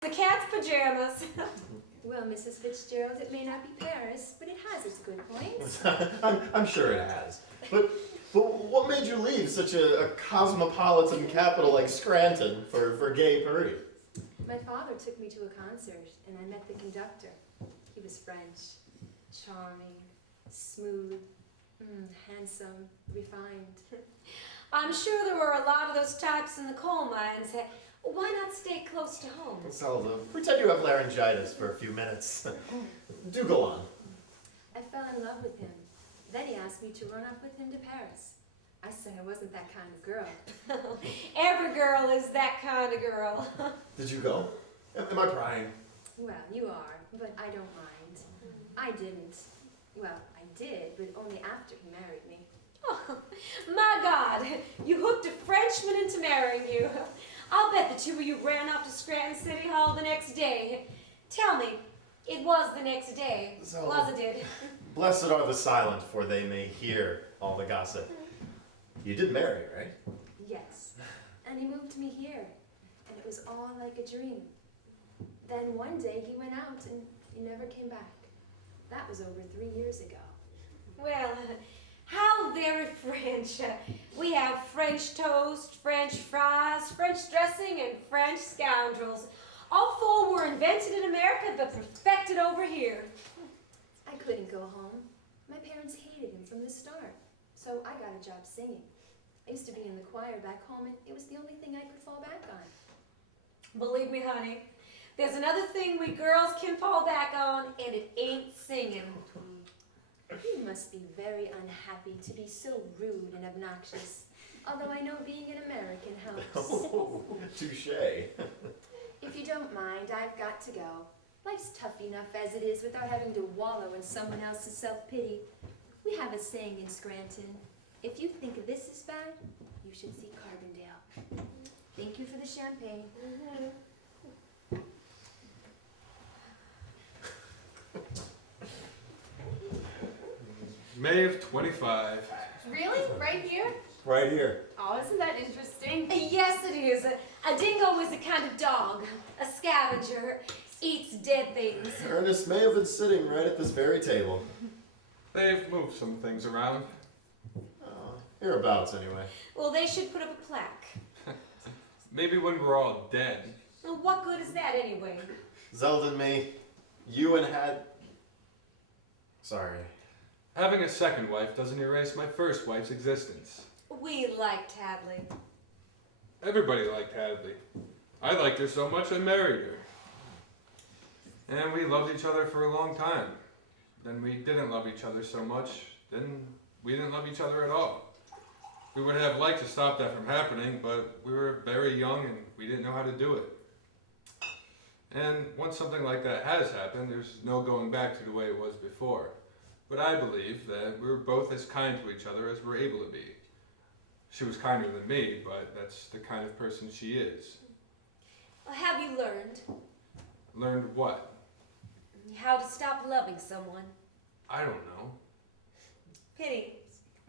The cat's pajamas. Well, Mrs. Fitzgerald, it may not be Paris, but it has its good points. I'm sure it has. But what made you leave such a cosmopolitan capital like Scranton for gay Paris? My father took me to a concert, and I met the conductor. He was French, charming, smooth, handsome, refined. I'm sure there were a lot of those types in the coal mines. Why not stay close to home? Zelda, pretend you have laryngitis for a few minutes. Do go on. I fell in love with him. Then he asked me to run off with him to Paris. I said I wasn't that kind of girl. Every girl is that kind of girl. Did you go? Am I prying? Well, you are, but I don't mind. I didn't. Well, I did, but only after he married me. Oh, my God, you hooked a Frenchman into marrying you. I'll bet the two of you ran off to Scranton City Hall the next day. Tell me, it was the next day, was it? Blessed are the silent, for they may hear all the gossip. You did marry, right? Yes, and he moved me here, and it was all like a dream. Then one day he went out and he never came back. That was over 3 years ago. Well, how very French. We have French toast, French fries, French dressing, and French scoundrels. All four were invented in America, but perfected over here. I couldn't go home. My parents hated him from the start, so I got a job singing. I used to be in the choir back home, and it was the only thing I could fall back on. Believe me, honey, there's another thing we girls can fall back on, and it ain't singing. You must be very unhappy to be so rude and obnoxious, although I know being an American helps. Oh, touche. If you don't mind, I've got to go. Life's tough enough as it is without having to wallow in someone else's self-pity. We have a saying in Scranton, if you think this is bad, you should see Carbondale. Thank you for the champagne. May of 25. Really? Right here? Right here. Oh, isn't that interesting? Yes, it is. A dingo is a kind of dog, a scavenger, eats dead things. Ernest may have been sitting right at this very table. They've moved some things around. Hereabouts, anyway. Well, they should put up a plaque. Maybe when we're all dead. Well, what good is that anyway? Zelda and me, you and Sorry. Having a second wife doesn't erase my first wife's existence. We liked Hadley. Everybody liked Hadley. I liked her so much I married her. And we loved each other for a long time. Then we didn't love each other so much, then we didn't love each other at all. We would have liked to stop that from happening, but we were very young and we didn't know how to do it. And once something like that has happened, there's no going back to the way it was before. But I believe that we were both as kind to each other as we're able to be. She was kinder than me, but that's the kind of person she is. Well, have you learned? Learned what? How to stop loving someone? I don't know. Pity.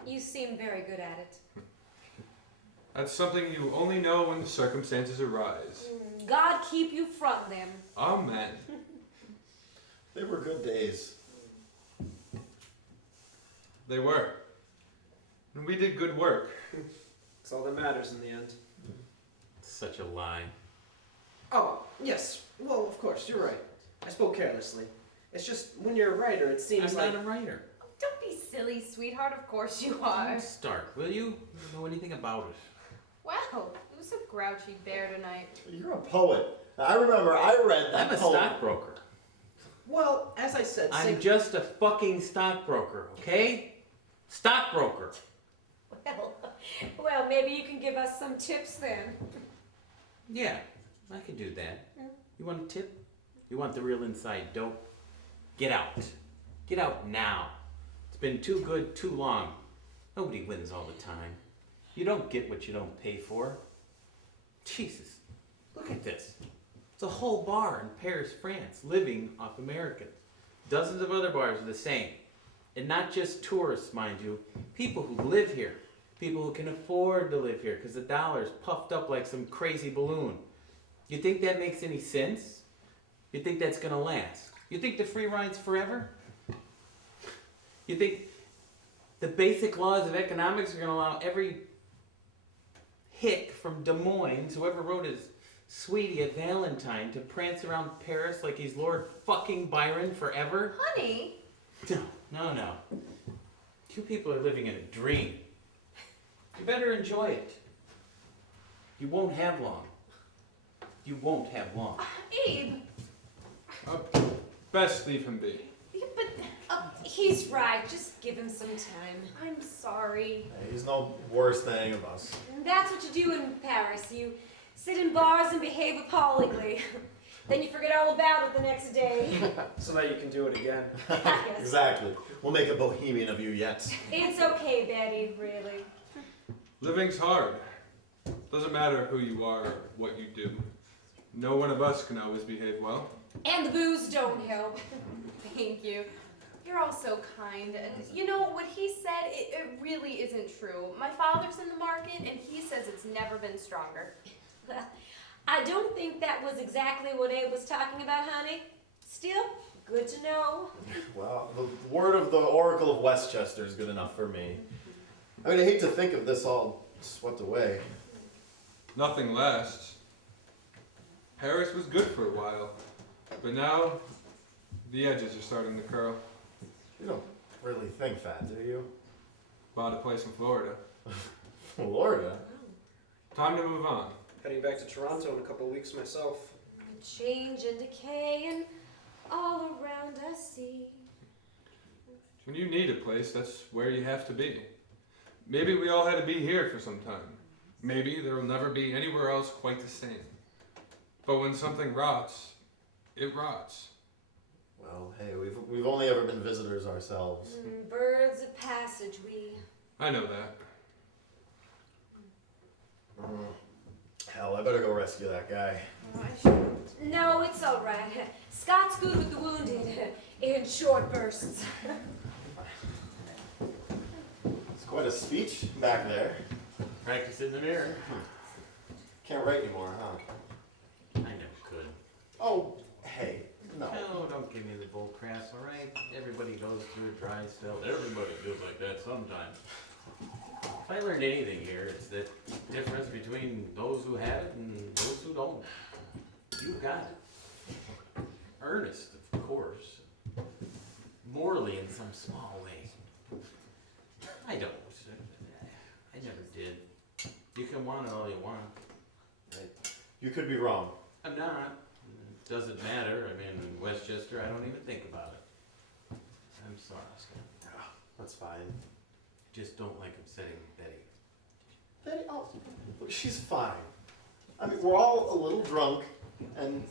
You seem very good at it. That's something you only know when the circumstances arise. God keep you from them. Amen. They were good days. They were. And we did good work. That's all that matters in the end. Such a lie. Oh, yes. Well, of course, you're right. I spoke carelessly. It's just, when you're a writer, it seems I'm like... not a writer. Don't be silly, sweetheart. Of course you are. Don't start, will you? You don't know anything about it. Wow, who's a grouchy bear tonight? You're a poet. I remember I read that I'm a poem. stockbroker. Well, as I said... I'm just a fucking stockbroker, okay? Stockbroker. Well, maybe you can give us some tips then. Yeah, I can do that. You want a tip? You want the real inside dope? Get out. Get out now. It's been too good too long. Nobody wins all the time. You don't get what you don't pay for. Jesus, look at this. It's a whole bar in Paris, France, living off Americans. Dozens of other bars are the same. And not just tourists, mind you. People who live here. People who can afford to live here because the dollar's puffed up like some crazy balloon. You think that makes any sense? You think that's gonna last? You think the free ride's forever? You think the basic laws of economics are gonna allow every hick from Des Moines, whoever wrote his Sweetie at Valentine, to prance around Paris like he's Lord fucking Byron forever? Honey, No. You people are living in a dream. You better enjoy it. You won't have long. You won't have long. Abe. Best leave him be. Yeah, but He's right. Just give him some time. I'm sorry. Hey, he's no worse than any of us. And that's what you do in Paris. You sit in bars and behave appallingly. Then you forget all about it the next day. So that you can do it again. Yes. Exactly. We'll make a bohemian of you yet. It's okay, Betty, really. Living's hard. Doesn't matter who you are or what you do. No one of us can always behave well. And the booze don't help. Thank you. You're all so kind. And you know, what he said, it really isn't true. My father's in the market, and he says it's never been stronger. Well, I don't think that was exactly what Abe was talking about, honey. Still, good to know. Well, the word of the Oracle of Westchester is good enough for me. I mean, I hate to think of this all swept away. Nothing lasts. Paris was good for a while, but now the edges are starting to curl. You don't really think that, do you? Bought a place in Florida. Florida? Time to move on. Heading back to Toronto in a couple of weeks myself. Change and decay and all around I see. When you need a place, that's where you have to be. Maybe we all had to be here for some time. Maybe there will never be anywhere else quite the same. But when something rots, it rots. Well, hey, we've only ever been visitors ourselves. Birds of passage, we. I know that. Hell, I better go rescue that guy. Oh, I shouldn't. No, it's all right. Scott's good with the wounded in short bursts. It's quite a speech back there. Practice in the mirror. Can't write anymore, huh? I never could. Oh, hey, no. No, don't give me the bull crap, all right? Everybody goes through a dry spell. Everybody feels like that sometimes. If I learned anything here, it's the difference between those who have it and those who don't. You got it. Ernest, of course. Morally in some small way. I don't. I never did. You can want it all you want. You could be wrong. I'm not. It doesn't matter. I mean, in Westchester, I don't even think about it. I'm sorry, Scott. That's fine. Just don't like upsetting Betty. Betty, oh, she's fine. I mean, we're all a little drunk, and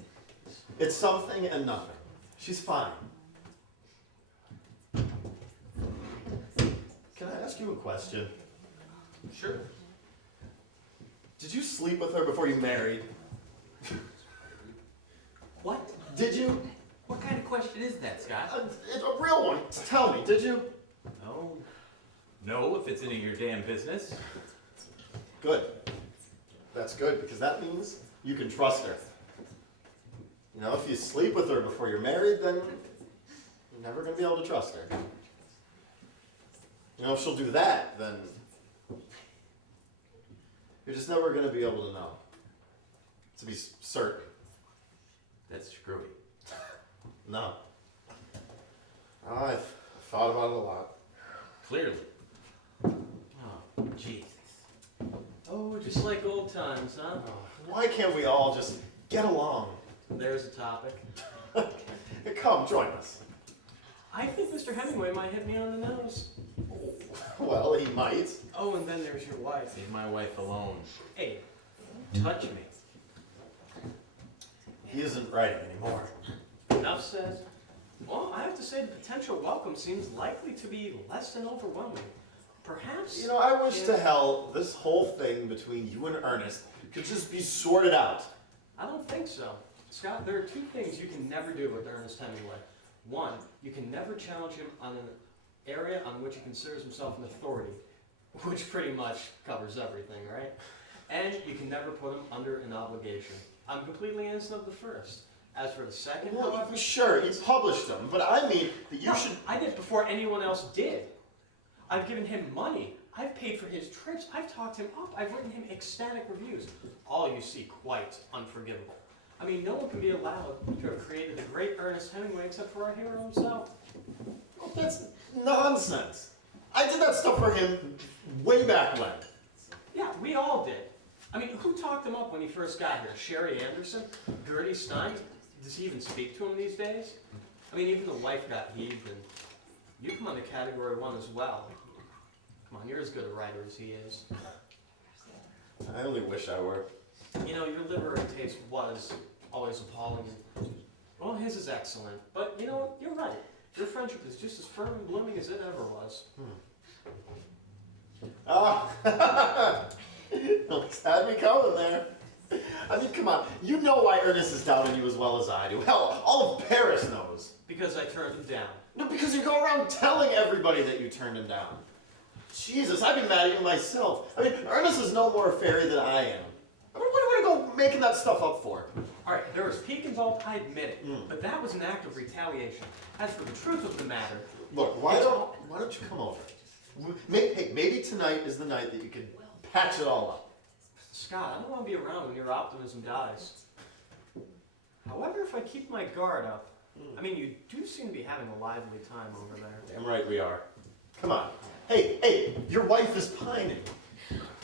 it's something and nothing. She's fine. Can I ask you a question? Sure. Did you sleep with her before you married? What? Did you? What kind of question is that, Scott? It's a real one. Tell me, did you? No. No, if it's any of your damn business. Good. That's good, because that means you can trust her. You know, if you sleep with her before you're married, then you're never going to be able to trust her. You know, if she'll do that, then you're just never going to be able to know. To be certain. That's screwy. No. I've thought about it a lot. Clearly. Oh, Jesus. Oh, just like old times, huh? Why can't we all just get along? There's a topic. Hey, come, join us. I think Mr. Hemingway might hit me on the nose. Well, he might. Oh, and then there's your wife. Leave my wife alone. Hey, touch me. He isn't writing anymore. Enough said. Well, I have to say the potential welcome seems likely to be less than overwhelming. Perhaps. You know, I wish to hell this whole thing between you and Ernest could just be sorted out. I don't think so. Scott, there are two things you can never do with Ernest Hemingway. One, you can never challenge him on an area on which he considers himself an authority, which pretty much covers everything, right? And you can never put him under an obligation. I'm completely innocent of the first. As for the second, Well, however, sure, you published them, but I mean that you no, should. I did before anyone else did. I've given him money. I've paid for his trips. I've talked him up. I've written him ecstatic reviews. All you see quite unforgivable. I mean, no one can be allowed to have created the great Ernest Hemingway except for our hero himself. Well, that's nonsense. I did that stuff for him way back when. Yeah, we all did. I mean, who talked him up when he first got here? Sherry Anderson? Gertie Stein? Does he even speak to him these days? I mean, even the wife got heaved, and you come under category 1 as well. Come on, you're as good a writer as he is. I only wish I were. You know, your literary taste was always appalling. Well, his is excellent. But you know what? You're right. Your friendship is just as firm and blooming as it ever was. Had me coming there. I mean, come on. You know why Ernest is down on you as well as I do. Hell, all of Paris knows. Because I turned him down. No, because you go around telling everybody that you turned him down. Jesus, I've been mad at you myself. I mean, Ernest is no more a fairy than I am. I mean, what do I go making that stuff up for? All right, there was pique involved, I admit it. But that was an act of retaliation. As for the truth of the matter... Look, why don't you come over? Hey, maybe tonight is the night that you can patch it all up. Scott, I don't want to be around when your optimism dies. However, if I keep my guard up, I mean, you do seem to be having a lively time over there. Damn right we are. Come on. Hey, your wife is pining.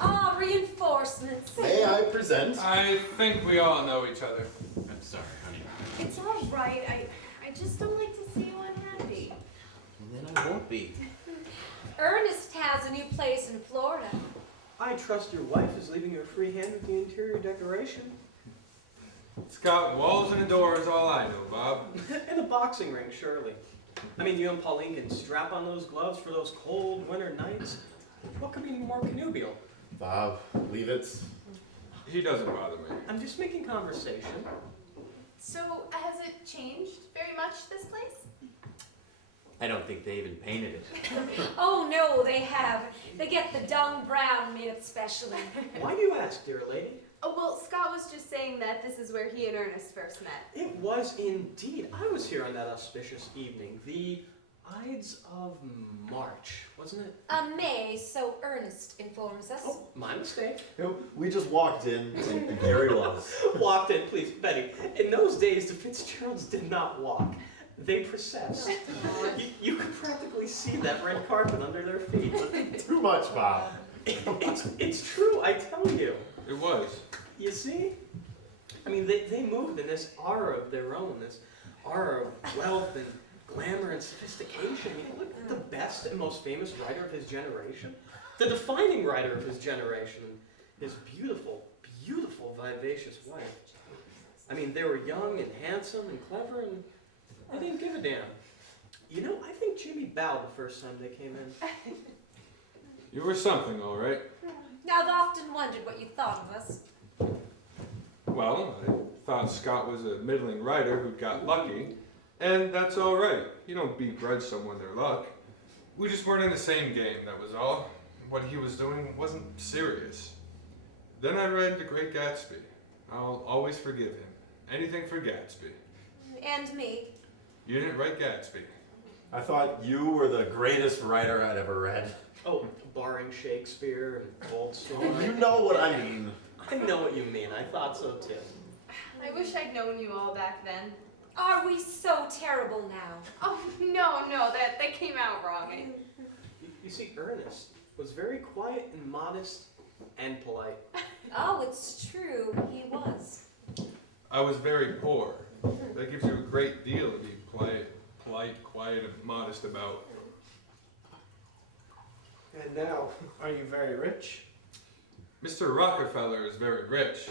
Ah, reinforcements. May I present? I think we all know each other. I'm sorry, honey. It's all right. I just don't like to see you unhappy. And then I won't be. Ernest has a new place in Florida. I trust your wife is leaving you a free hand with the interior decoration. It's got walls and doors, all I know, Bob. And a boxing ring, surely. I mean, you and Pauline can strap on those gloves for those cold winter nights. What could be more connubial? Bob, leave it. He doesn't bother me. I'm just making conversation. So, has it changed very much, this place? I don't think they even painted it. Oh no, they have. They get the dung brown made up specially. Why do you ask, dear lady? Oh, well, Scott was just saying that this is where he and Ernest first met. It was indeed. I was here on that auspicious evening. The Ides of March, wasn't it? May, so Ernest informs us. Oh, my mistake. We just walked in, and there he was. Walked in, please, Betty. In those days, the Fitzgeralds did not walk. They processed. You could practically see that red carpet under their feet. Too much, Bob. It's true, I tell you. It was. You see? I mean, they moved in this aura of their own, this aura of wealth and glamour and sophistication. I mean, look at the best and most famous writer of his generation, the defining writer of his generation, and his beautiful, beautiful, vivacious wife. I mean, they were young and handsome and clever, and they didn't give a damn. You know, I think Jimmy bowed the first time they came in. You were something, all right. Now I've often wondered what you thought of us. Well, I thought Scott was a middling writer who got lucky, and that's all right. You don't begrudge someone their luck. We just weren't in the same game, that was all. What he was doing wasn't serious. Then I read The Great Gatsby. I'll always forgive him. Anything for Gatsby. And me. You didn't write Gatsby. I thought you were the greatest writer I'd ever read. Oh, barring Shakespeare and Tolstoy. You know what I mean. I know what you mean. I thought so too. I wish I'd known you all back then. Are we so terrible now? Oh, no, that came out wrong. You see, Ernest was very quiet and modest and polite. Oh, it's true, he was. I was very poor. That gives you a great deal to be polite, quiet, and modest about. And now, are you very rich? Mr. Rockefeller is very rich.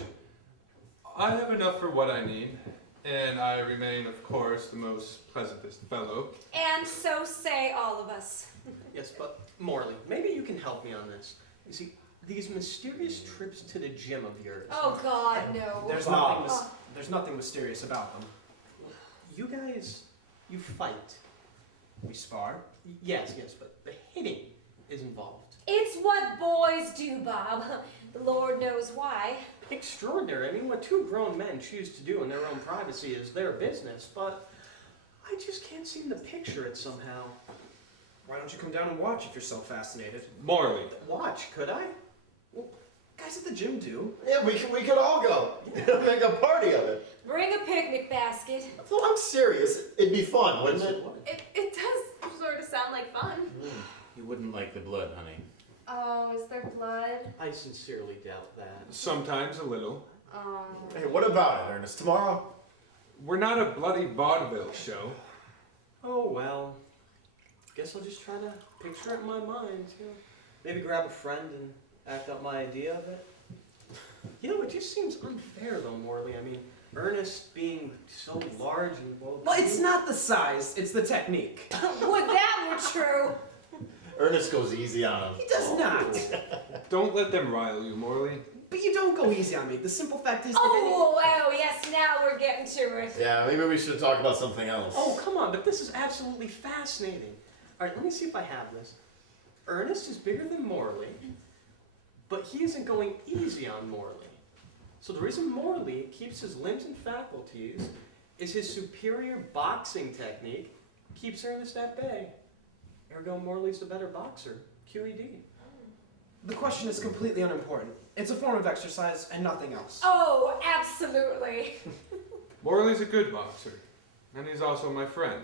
I have enough for what I need, and I remain, of course, the most pleasantest fellow. And so say all of us. Yes, but Morley, maybe you can help me on this. You see, these mysterious trips to the gym of yours. Oh God, no. There's nothing mysterious about them. You guys, you fight. We spar. Yes, but the hitting. is involved. It's what boys do, Bob. The Lord knows why. Extraordinary. I mean, what two grown men choose to do in their own privacy is their business, but I just can't seem to picture it somehow. Why don't you come down and watch if you're so fascinated? Morley. Watch, could I? Guys at the gym do. Yeah, we could all go. Make a party of it. Bring a picnic basket. Well, I'm serious. It'd be fun, wouldn't it? It does sort of sound like fun. You wouldn't like the blood, honey. Oh, is there blood? I sincerely doubt that. Sometimes a little. Oh. Hey, what about it, Ernest? Tomorrow? We're not a bloody vaudeville show. Oh, well. Guess I'll just try to picture it in my mind, you know. Maybe grab a friend and act out my idea of it. You know, it just seems unfair, though, Morley. I mean, Ernest being so large and well... Well, it's not the size, it's the technique. Would that were true. Ernest goes easy on him. He does not. Don't let them rile you, Morley. But you don't go easy on me. The simple fact is that Oh, yes, now we're getting to it. Yeah, maybe we should talk about something else. Oh, come on, but this is absolutely fascinating. All right, let me see if I have this. Ernest is bigger than Morley, but he isn't going easy on Morley. So the reason Morley keeps his limbs and faculties is his superior boxing technique keeps Ernest at bay. Ergo, Morley's the better boxer. QED. the question is completely unimportant. It's a form of exercise and nothing else. Oh, absolutely. Morley's a good boxer, and he's also my friend.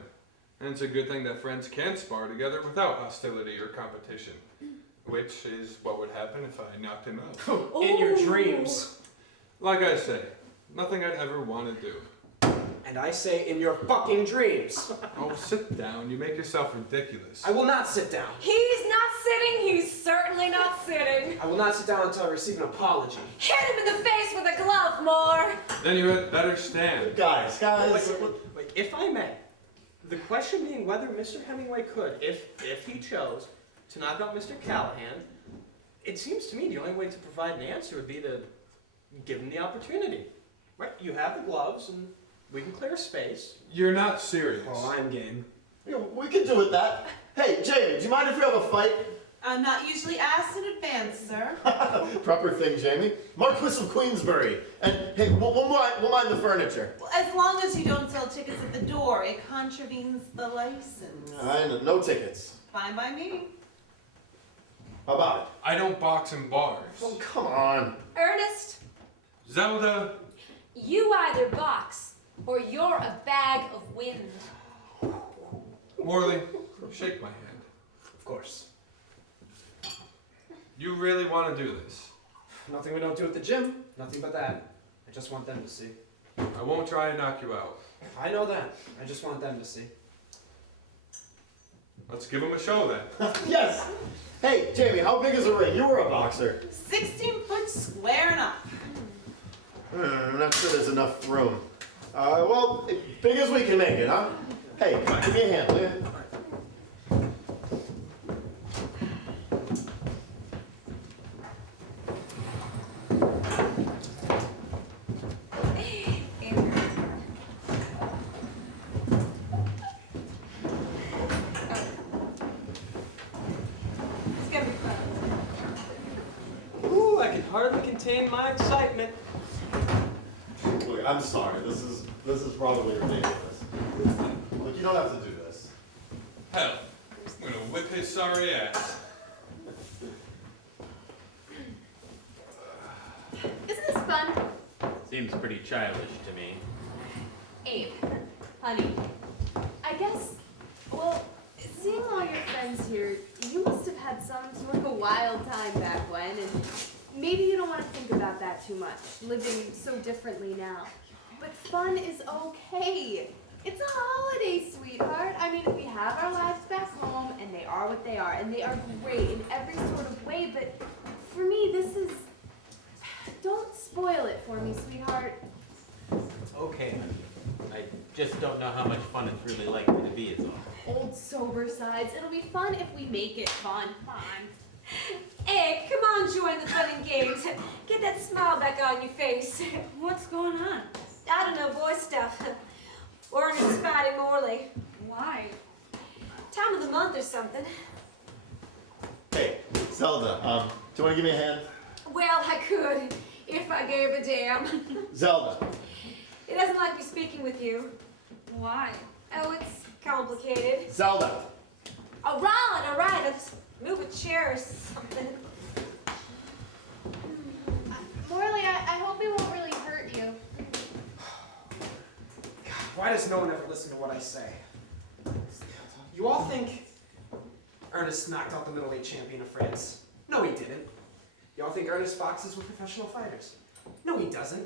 And it's a good thing that friends can spar together without hostility or competition. Which is what would happen if I knocked him out. In your dreams. Like I say, nothing I'd ever want to do. And I say in your fucking dreams. Oh, sit down. You make yourself ridiculous. I will not sit down. He's not sitting. He's certainly not sitting. I will not sit down until I receive an apology. Hit him in the face with a glove, Moore. Then you had better stand. Guys, Wait, if I may, the question being whether Mr. Hemingway could, if he chose, to knock out Mr. Callahan, it seems to me the only way to provide an answer would be to give him the opportunity. Right? You have the gloves, and we can clear space. You're not serious. Oh, I'm game. Yeah, we could do with that. Hey, Jamie, do you mind if we have a fight? Not usually asked in advance, sir. Proper thing, Jamie. Marquis of Queensbury. And hey, we'll mind the furniture. Well, as long as you don't sell tickets at the door, it contravenes the license. I know, no tickets. Fine by me. How about it? I don't box in bars. Oh, come on. Ernest, Zelda, you either box or you're a bag of wind. Morley, shake my hand. Of course. You really want to do this? Nothing we don't do at the gym. Nothing but that. I just want them to see. I won't try and knock you out. I know that. I just want them to see. Let's give him a show then. Yes. Hey, Jamie, how big is a ring? You were a boxer. 16 foot square and up. I'm not sure there's enough room. Well, big as we can make it, huh? Hey, give me a hand, will you? Ooh, I can hardly contain my excitement. Look, I'm sorry. This is probably ridiculous. Look, you don't have to do this. Hell, I'm gonna whip his sorry ass. Isn't this fun? Seems pretty childish to me. Abe, honey, I guess, well, seeing all your friends here, you must have had some sort of a wild time back when, and maybe you don't want to think about that too much, living so differently now. But fun is okay. It's a holiday, sweetheart. I mean, we have our lives back home, and they are what they are, and they are great in every sort of way, but for me, this is... Don't spoil it for me, sweetheart. Okay, I just don't know how much fun it's really likely to be, is all. Old sober sides. It'll be fun if we make it fun. Fine. Hey, come on, join the fun and games. Get that smile back on your face. What's going on? I don't know, boy stuff. Ernest's fighting Morley. Why? Time of the month or something. Hey, Zelda, do you want to give me a hand? Well, I could, if I gave a damn. Zelda. He doesn't like me speaking with you. Why? Oh, it's complicated. Zelda. All right, let's move a chair or something. Morley, I hope it won't really hurt you. God, why does no one ever listen to what I say? You all think Ernest knocked out the middleweight champion of France? No, he didn't. You all think Ernest boxes with professional fighters? No, he doesn't.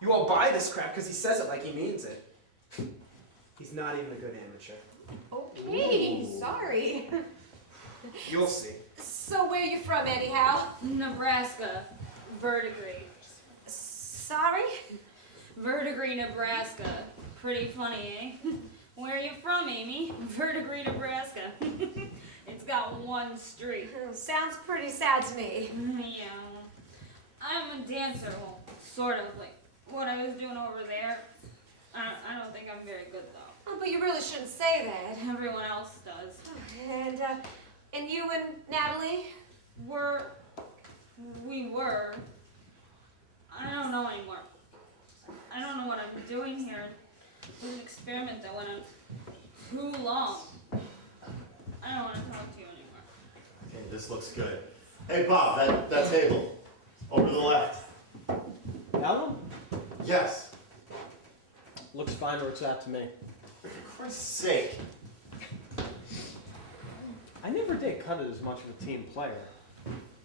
You all buy this crap because he says it like he means it. He's not even a good amateur. Okay, sorry. You'll see. So where you from anyhow? Nebraska. Verdigris. Sorry? Verdigris, Nebraska. Pretty funny, eh? Where are you from, Amy? Verdigris, Nebraska. It's got one street. Sounds pretty sad to me. Yeah. I'm a dancer, well, sort of, like what I was doing over there. I don't think I'm very good, though. Oh, but you really shouldn't say that. Everyone else does. And you and Natalie? We were. I don't know anymore. I don't know what I'm doing here. It was an experiment that went on too long. I don't want to talk to you anymore. Okay, this looks good. Hey, Bob, that table. Over to the left. That one? Yes. Looks fine where it's at to me. For Christ's sake. I never did cut it as much of a team player.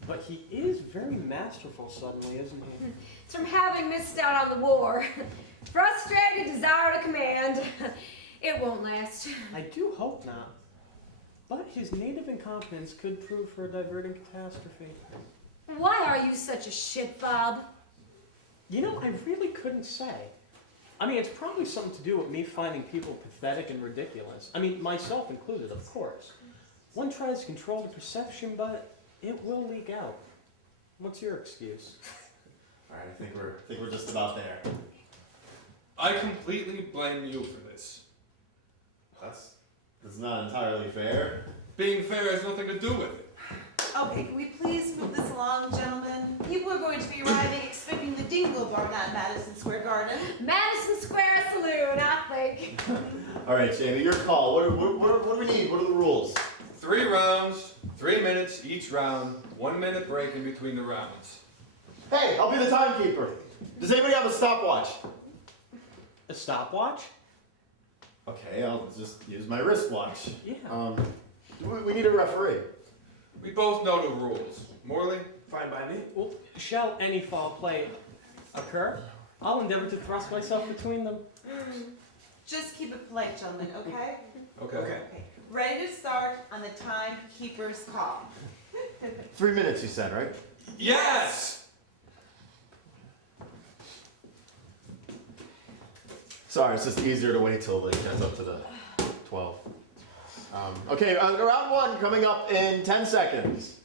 But he is very masterful suddenly, isn't he? It's from having missed out on the war. Frustrated desire to command. It won't last. I do hope not. But his native incompetence could prove for a diverting catastrophe. Why are you such a shit, Bob? You know, I really couldn't say. I mean, it's probably something to do with me finding people pathetic and ridiculous. I mean, myself included, of course. One tries to control the perception, but it will leak out. What's your excuse? All right, I think we're just about there. I completely blame you for this. That's not entirely fair. Being fair has nothing to do with it. Okay, can we please move this along, gentlemen? People are going to be arriving expecting the Dingle Bar, not Madison Square Garden. Madison Square Saloon, I think. All right, Jamie, your call. What do we need? What are the rules? 3 rounds, 3 minutes each round, 1 minute break in between the rounds. Hey, I'll be the timekeeper. Does anybody have a stopwatch? A stopwatch? Okay, I'll just use my wristwatch. Yeah. We need a referee. We both know the rules. Morley? Fine by me. Well, shall any foul play occur? I'll endeavor to thrust myself between them. Just keep it polite, gentlemen, okay? Okay. Okay. Okay. Ready to start on the timekeeper's call. 3 minutes, you said, right? Yes! Sorry, it's just easier to wait till it gets up to the 12. Okay, round 1 coming up in 10 seconds.